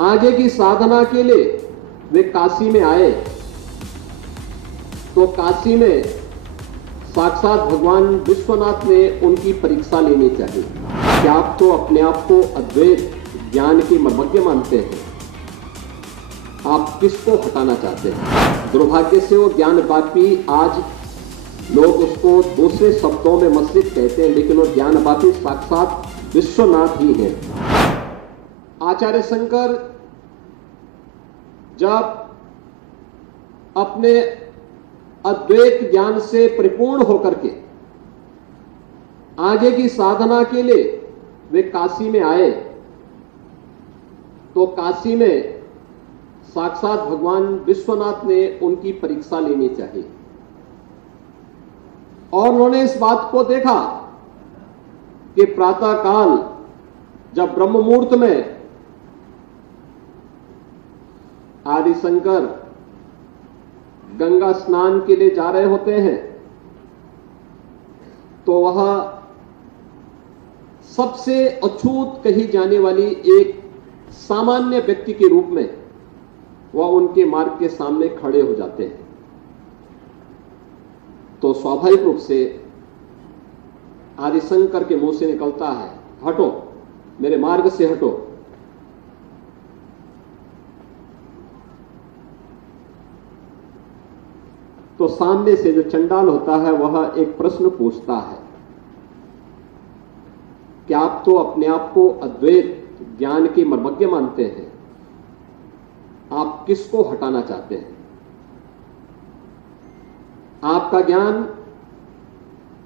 आगे की साधना के लिए वे काशी में आए तो काशी में साक्षात भगवान विश्वनाथ ने उनकी परीक्षा लेनी चाहिए कि आप तो अपने आप को अद्वैत ज्ञान के मर्मज्ञ मानते हैं, आप किसको हटाना चाहते हैं। दुर्भाग्य से वो ज्ञान वापी, आज लोग उसको दूसरे शब्दों में मस्जिद कहते हैं, लेकिन वो ज्ञान वापी साक्षात विश्वनाथ ही है। आचार्य शंकर जब अपने अद्वैत ज्ञान से परिपूर्ण होकर के आगे की साधना के लिए वे काशी में आए तो काशी में साक्षात भगवान विश्वनाथ ने उनकी परीक्षा लेनी चाहिए। और उन्होंने इस बात को देखा कि प्रातःकाल जब ब्रह्म मुहूर्त में आदि शंकर गंगा स्नान के लिए जा रहे होते हैं तो वह सबसे अछूत कही जाने वाली एक सामान्य व्यक्ति के रूप में वह उनके मार्ग के सामने खड़े हो जाते हैं। तो स्वाभाविक रूप से आदिशंकर के मुंह से निकलता है, हटो, मेरे मार्ग से हटो। तो सामने से जो चंडाल होता है वह एक प्रश्न पूछता है कि आप तो अपने आप को अद्वैत ज्ञान के मर्मज्ञ मानते हैं, आप किसको हटाना चाहते हैं। आपका ज्ञान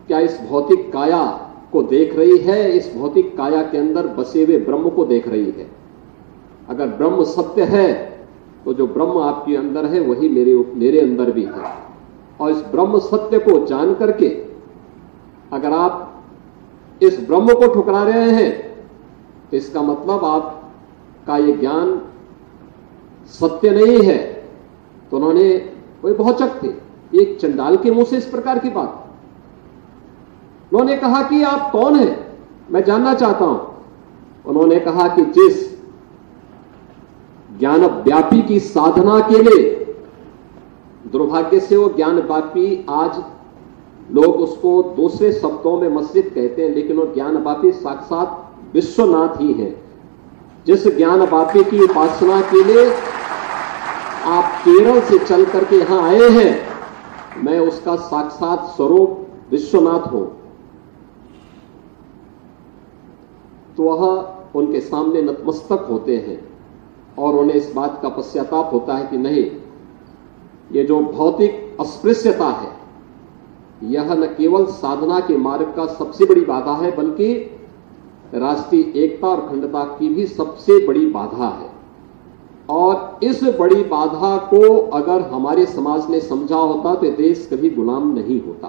क्या इस भौतिक काया को देख रही है, इस भौतिक काया के अंदर बसे हुए ब्रह्म को देख रही है। अगर ब्रह्म सत्य है तो जो ब्रह्म आपके अंदर है वही मेरे अंदर भी है। और इस ब्रह्म सत्य को जान करके अगर आप इस ब्रह्म को ठुकरा रहे हैं तो इसका मतलब आपका ये ज्ञान सत्य नहीं है। तो उन्होंने, वही भौचक थे, एक चंडाल के मुंह से इस प्रकार की बात। उन्होंने कहा कि आप कौन हैं, मैं जानना चाहता हूं। उन्होंने कहा कि जिस ज्ञान व्यापी की साधना के लिए, दुर्भाग्य से वो ज्ञान व्यापी, आज लोग उसको दूसरे शब्दों में मस्जिद कहते हैं, लेकिन वो ज्ञान व्यापी साक्षात विश्वनाथ ही है। जिस ज्ञान व्यापी की उपासना के लिए आप केरल से चल करके यहां आए हैं, मैं उसका साक्षात स्वरूप विश्वनाथ हूं। तो वह उनके सामने नतमस्तक होते हैं और उन्हें इस बात का पश्चाताप होता है कि नहीं, ये जो भौतिक अस्पृश्यता है यह न केवल साधना के मार्ग का सबसे बड़ी बाधा है, बल्कि राष्ट्रीय एकता और अखंडता की भी सबसे बड़ी बाधा है। और इस बड़ी बाधा को अगर हमारे समाज ने समझा होता तो देश कभी गुलाम नहीं होता।